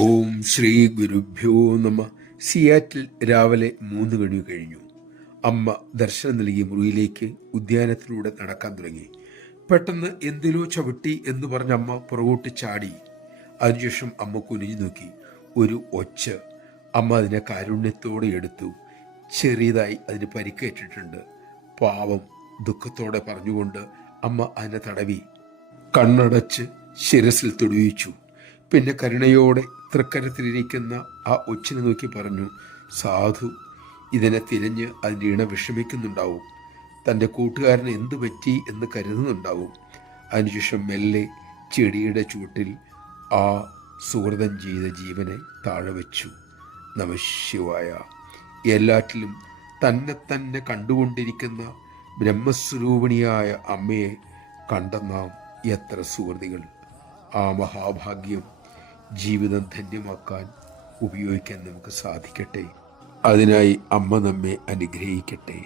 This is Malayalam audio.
ഓം ശ്രീ ഗുരുഭ്യോ നമ. സിയാറ്റിൽ രാവിലെ 3 കഴിഞ്ഞു. അമ്മ ദർശനം നൽകിയ മുറിയിലേക്ക് ഉദ്യാനത്തിലൂടെ നടക്കാൻ തുടങ്ങി. പെട്ടെന്ന് എന്തിലോ ചവിട്ടി എന്ന് പറഞ്ഞ അമ്മ പുറകോട്ട് ചാടി. അതിനുശേഷം അമ്മ കുനിഞ്ഞു നോക്കി. ഒരു ഒച്ച. അമ്മ അതിനെ കാരുണ്യത്തോടെ എടുത്തു. ചെറിയതായി അതിന് പരിക്കേറ്റിട്ടുണ്ട്. പാവം, ദുഃഖത്തോടെ പറഞ്ഞുകൊണ്ട് അമ്മ അതിനെ തടവി. കണ്ണടച്ച് ശിരസിൽ തൊടുവിച്ചു. പിന്നെ കരുണയോടെ തൃക്കരത്തിലിരിക്കുന്ന ആ ഒച്ചിനെ നോക്കി പറഞ്ഞു, സാധു, ഇതിനെ തിരഞ്ഞ് അതിൻ്റെ ഇണ വിഷമിക്കുന്നുണ്ടാവും. തൻ്റെ കൂട്ടുകാരന് എന്തു പറ്റി എന്ന് കരുതുന്നുണ്ടാവും. അതിനുശേഷം മെല്ലെ ചെടിയുടെ ചുവട്ടിൽ ആ സുഹൃതം ചെയ്ത ജീവനെ താഴെ വച്ചു. നമഃശിവായ. എല്ലാറ്റിലും തന്നെ തന്നെ കണ്ടുകൊണ്ടിരിക്കുന്ന ബ്രഹ്മസ്വരൂപിണിയായ അമ്മയെ കണ്ട നാം എത്ര സുഹൃതികൾ. ആ മഹാഭാഗ്യം ജീവിതം ധന്യമാക്കാൻ ഉപയോഗിക്കാൻ നമുക്ക് സാധിക്കട്ടെ. അതിനായി അമ്മ നമ്മെ അനുഗ്രഹിക്കട്ടെ.